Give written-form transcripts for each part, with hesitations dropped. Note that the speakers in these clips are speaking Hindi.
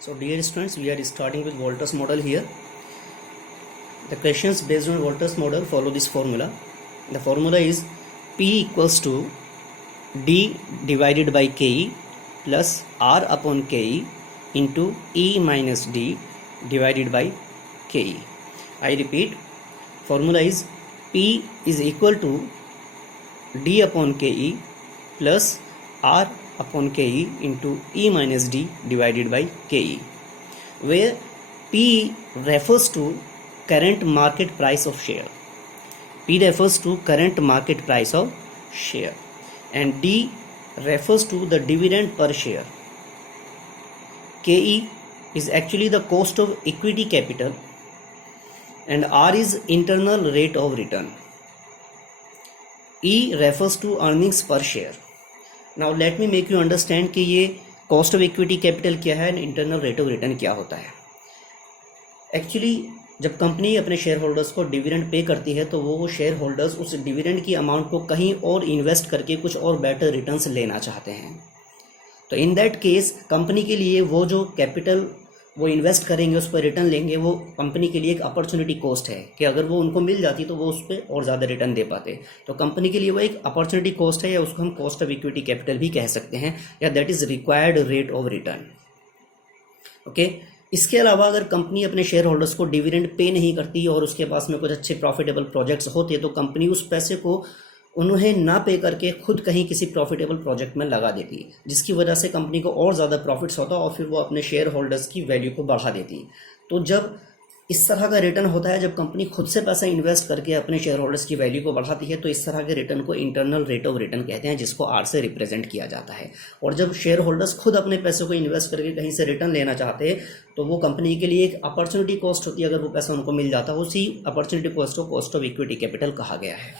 So dear students, we are starting with Volta's model here. The questions based on Volta's model follow this formula. The formula is P equals to D divided by KE plus R upon KE into E minus D divided by KE. I repeat, formula is P is equal to D upon KE plus R upon KE into E minus D divided by KE, where P refers to current market price of share. P refers to current market price of share and D refers to the dividend per share. KE is actually the cost of equity capital and R is internal rate of return. E refers to earnings per share. Now let me make you understand कि ये cost of equity capital क्या है and internal rate of return क्या होता है. Actually जब कंपनी अपने शेयर होल्डर्स को डिविडेंड पे करती है तो वो शेयर होल्डर्स उस डिविडेंड की अमाउंट को कहीं और इन्वेस्ट करके कुछ और बेटर रिटर्न्स लेना चाहते हैं. तो इन दैट केस कंपनी के लिए वो जो कैपिटल वो इन्वेस्ट करेंगे उस पर रिटर्न लेंगे, वो कंपनी के लिए एक अपॉर्चुनिटी कॉस्ट है कि अगर वो उनको मिल जाती तो वो उस पर और ज़्यादा रिटर्न दे पाते. तो कंपनी के लिए वो एक अपॉर्चुनिटी कॉस्ट है या उसको हम कॉस्ट ऑफ इक्विटी कैपिटल भी कह सकते हैं या that is required rate of return. Okay. इसके अलावा अगर कंपनी अपने शेयर होल्डर्स को डिविडेंड पे नहीं करती और उसके पास में कुछ अच्छे प्रॉफिटेबल प्रोजेक्ट्स होते तो कंपनी उस पैसे को उन्हें ना पे करके खुद कहीं किसी प्रॉफिटेबल प्रोजेक्ट में लगा देती, जिसकी वजह से कंपनी को और ज़्यादा प्रॉफिट्स होता और फिर वो अपने शेयर होल्डर्स की वैल्यू को बढ़ा देती. तो जब इस तरह का रिटर्न होता है, जब कंपनी खुद से पैसा इन्वेस्ट करके अपने शेयर होल्डर्स की वैल्यू को बढ़ाती है, तो इस तरह के रिटर्न को इंटरनल रेट ऑफ रिटर्न कहते हैं, जिसको आर से रिप्रेजेंट किया जाता है. और जब शेयर होल्डर्स खुद अपने पैसे को इन्वेस्ट करके कहीं से रिटर्न लेना चाहते हैं तो वो कंपनी के लिए एक अपॉर्चुनिटी कॉस्ट होती है. अगर वो पैसा उनको मिल जाता है, उसी अपॉर्चुनिटी कॉस्ट को कॉस्ट ऑफ इक्विटी कैपिटल कहा गया है.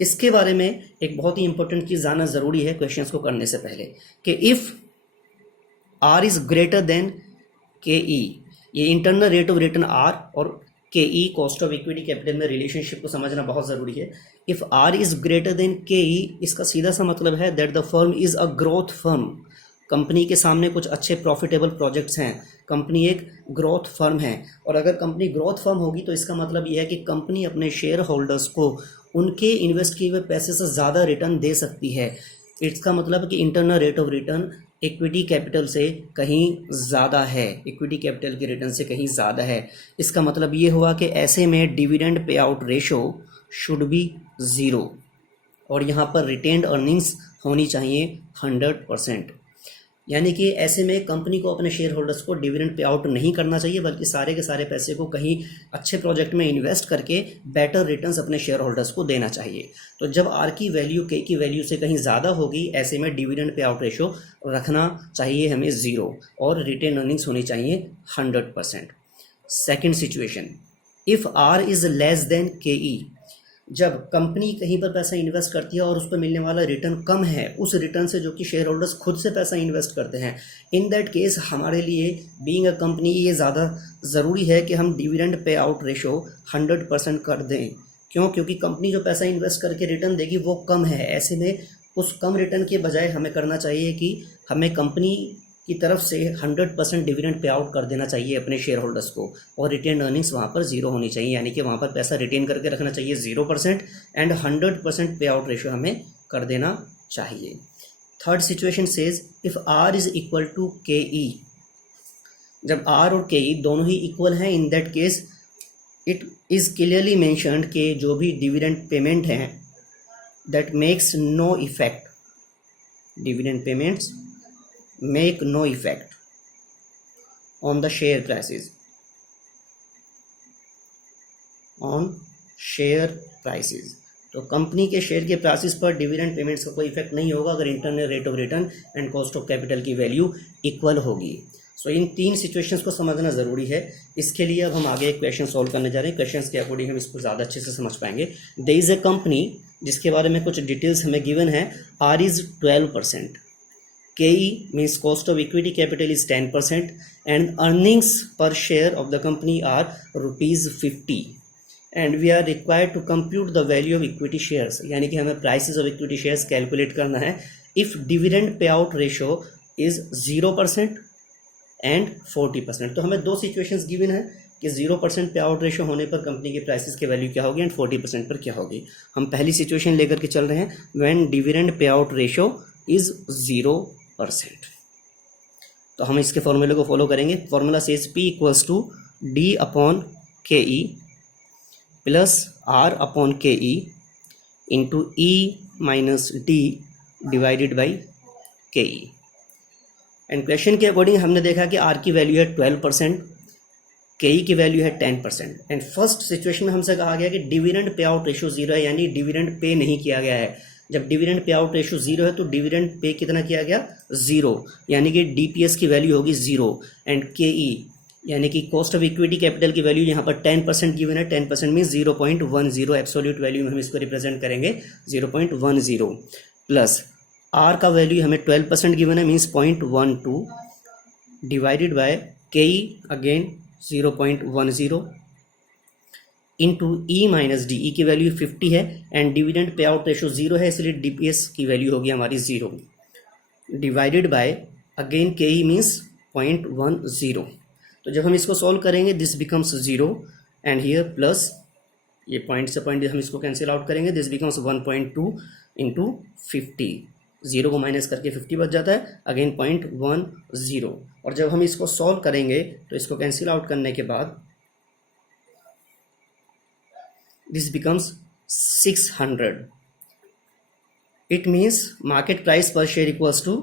इसके बारे में एक बहुत ही इंपॉर्टेंट चीज़ जानना ज़रूरी है क्वेश्चंस को करने से पहले कि if R is greater than K E, ये internal rate of return R और K E cost of equity capital में रिलेशनशिप को समझना बहुत ज़रूरी है. If R is greater than K E, इसका सीधा सा मतलब है that the firm is a growth firm. Company के सामने कुछ अच्छे प्रॉफिटेबल प्रोजेक्ट्स हैं, कंपनी एक ग्रोथ फर्म है. और अगर कंपनी ग्रोथ फर्म होगी तो इसका मतलब यह है कि कंपनी अपने शेयर होल्डर्स को उनके इन्वेस्ट किए हुए पैसे से ज़्यादा रिटर्न दे सकती है. इसका मतलब कि internal rate of return equity capital से कहीं ज़्यादा है, इक्विटी कैपिटल के रिटर्न से कहीं ज़्यादा है. इसका मतलब ये हुआ कि ऐसे में dividend payout ratio ratio should be zero और यहाँ पर रिटेन्ड अर्निंग्स होनी चाहिए 100%. यानी कि ऐसे में कंपनी को अपने शेयर होल्डर्स को डिविडेंड पे आउट नहीं करना चाहिए, बल्कि सारे के सारे पैसे को कहीं अच्छे प्रोजेक्ट में इन्वेस्ट करके बेटर रिटर्न्स अपने शेयर होल्डर्स को देना चाहिए. तो जब आर की वैल्यू के की वैल्यू से कहीं ज़्यादा होगी, ऐसे में डिविडेंड पे आउट रेशो रखना चाहिए हमें ज़ीरो और रिटेन अर्निंग्स होनी चाहिए 100%. Second situation, if R is less than K E, जब कंपनी कहीं पर पैसा इन्वेस्ट करती है और उस पर मिलने वाला रिटर्न कम है उस रिटर्न से जो कि शेयर होल्डर्स खुद से पैसा इन्वेस्ट करते हैं, इन दैट केस हमारे लिए बीइंग अ कंपनी ये ज़्यादा ज़रूरी है कि हम डिविडेंड पे आउट रेशो 100% कर दें. क्यों? क्योंकि कंपनी जो पैसा इन्वेस्ट करके रिटर्न देगी वो कम है. ऐसे में उस कम रिटर्न के बजाय हमें करना चाहिए कि हमें कंपनी की तरफ से 100% डिविडेंड पे आउट कर देना चाहिए अपने शेयर होल्डर्स को और रिटेन अर्निंग्स वहाँ पर ज़ीरो होनी चाहिए. यानी कि वहाँ पर पैसा रिटेन करके रखना चाहिए 0% एंड 100% पे आउट रेशो हमें कर देना चाहिए. Third situation says if R is equal to K E, जब आर और के ई दोनों ही इक्वल हैं, in that case it is clearly mentioned कि जो भी डिविडेंड पेमेंट हैं that makes no effect, dividend payments make no effect on the share prices, on share prices. तो कंपनी के शेयर के प्राइसेस पर डिविडेंड पेमेंट्स का कोई इफेक्ट नहीं होगा अगर internal rate of return and cost of capital की वैल्यू इक्वल होगी. सो इन तीन सिचुएशंस को समझना ज़रूरी है. इसके लिए अब हम आगे एक क्वेश्चन सॉल्व करने जा रहे हैं. क्वेश्चंस के अकॉर्डिंग हम इसको ज़्यादा अच्छे से समझ पाएंगे. देयर इज़ अ कंपनी जिसके बारे में कुछ डिटेल्स हमें गिवन है. R is 12%, KE means cost of equity capital is 10% and earnings per share of the company are ₹50 and we are required to compute the value of equity shares. यानी कि हमें prices of equity shares calculate करना है. If dividend payout ratio is 0% and 40%। तो हमें दो सिचुएशंस गिवन है कि 0% पे आउट रेशो होने पर कंपनी के प्राइसेस की वैल्यू क्या होगी एंड 40% पर क्या होगी। हम पहली सिचुएशन लेकर के चल रहे हैं, when dividend payout ratio is इज 0%। तो हम इसके फॉर्मूले को फॉलो करेंगे। Formula says P equals to D upon KE plus R upon KE into E minus D divided by KE। And question के अकॉर्डिंग हमने देखा कि R की वैल्यू है 12%, KE की वैल्यू है 10%। एंड फर्स्ट सिचुएशन में हमसे कहा गया कि डिविडेंड पे आउट रेशो 0 है, यानी डिविडेंड पे नहीं किया गया है। जब डिविडेंड पे आउट रेशो 0 है तो डिविडेंड पे कितना किया गया, 0, यानी कि DPS की वैल्यू होगी 0। एंड KE यानी कि कॉस्ट ऑफ इक्विटी कैपिटल की वैल्यू यहाँ पर 10% गिवन है, 10% मीन्स 0.10, एब्सोल्यूट वैल्यू में हम इसको रिप्रेजेंट करेंगे 0.10, प्लस R का वैल्यू हमें 12% गिवन है, means 0.12 divided by KE again 0.10 into E minus D। E की वैल्यू 50 है and dividend payout ratio ratio 0 है, इसलिए DPS की वैल्यू होगी हमारी 0 divided by again KE means 0.10। तो जब हम इसको सॉल्व करेंगे this becomes 0 and here plus ये पॉइंट से पॉइंट हम इसको कैंसिल आउट करेंगे, दिस बिकम्स 1.2 इंटू 50, 0 को माइनस करके 50 बच जाता है, अगेन 0.10। और जब हम इसको सॉल्व करेंगे तो इसको कैंसिल आउट करने के बाद this becomes 600। It means market price पर शेयर इक्वल्स टू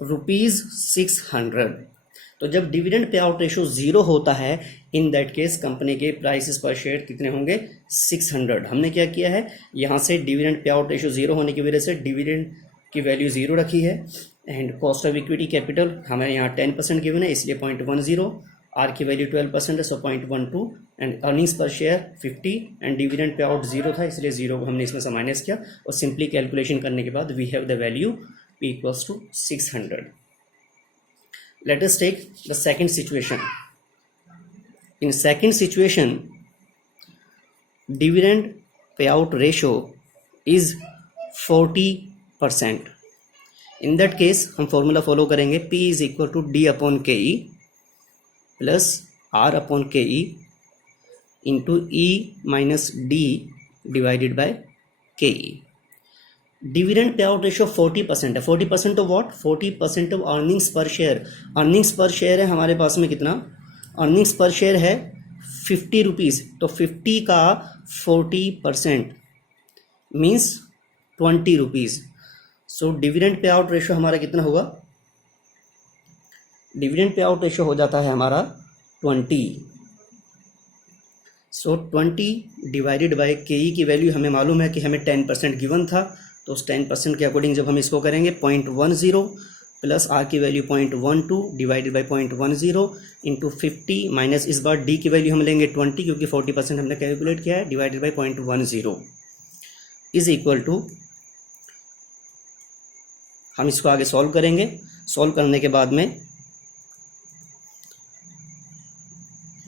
₹600। तो जब डिविडेंड पे आउट रेशो 0 होता है, इन दैट केस कंपनी के प्राइसेस पर शेयर कितने होंगे, 600। हमने क्या किया है, यहाँ से डिविडेंड पे आउट रेशो 0 होने की वजह से डिविडेंड की वैल्यू 0 रखी है and cost of equity capital हमें यहाँ 10% गिवन है, इसलिए 0.10, R की वैल्यू 12% है, सो 0.12 एंड अर्निंग्स पर share 50 and dividend payout out 0 था, इसलिए 0 को हमने इसमें से माइनस किया और सिंपली कैलकुलेशन करने के बाद we have the value P equals to 600। Let us take the second situation. In second situation, dividend payout ratio is 40%. In that case, हम फॉर्मूला फॉलो करेंगे, P is equal to D upon KE plus R upon KE into E minus D divided by KE. Dividend payout out ratio 40% है। 40% ऑफ व्हाट, 40% ऑफ अर्निंग्स पर शेयर। अर्निंग्स पर शेयर है हमारे पास में कितना, अर्निंग्स पर शेयर है 50 रुपीज़, तो 50 का 40% means 20 rupees. So dividend payout out ratio हमारा कितना होगा, डिविडेंड पे आउट रेशियो हो जाता है हमारा 20। सो 20 डिवाइडेड बाय KE की वैल्यू हमें मालूम है कि हमें 10% गिवन था, तो उस 10% के अकॉर्डिंग जब हम इसको करेंगे 0.10 प्लस R की value 0.12 divided by 0.10 into 50 minus इस बार D की वैल्यू हम लेंगे 20 क्योंकि 40% हमने कैलकुलेट किया है, divided by 0.10 is equal to, हम इसको आगे सॉल्व करेंगे। सॉल्व करने के बाद में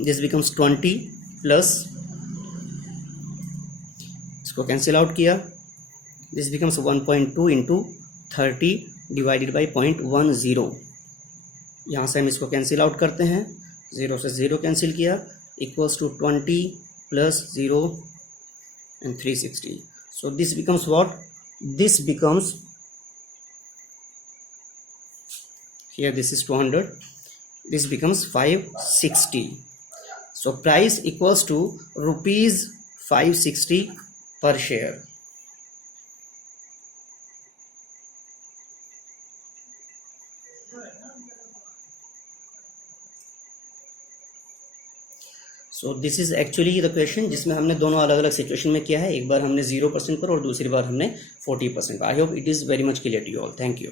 दिस बिकम्स 20 प्लस इसको कैंसिल आउट किया, this becomes 1.2 into 30 divided by 0.10। यहाँ से हम इसको कैंसिल आउट करते हैं, 0 से 0 कैंसिल किया, equals to 20 plus 0 and 360। So this becomes what, this becomes here this is 200, this becomes 560। So price equals to ₹560 पर share. So this is actually the question जिसमें हमने दोनों अलग अलग सिचुएशन में किया है। एक बार हमने 0% पर और दूसरी बार हमने 40% पर। I hope it is very much clear to you all. Thank you.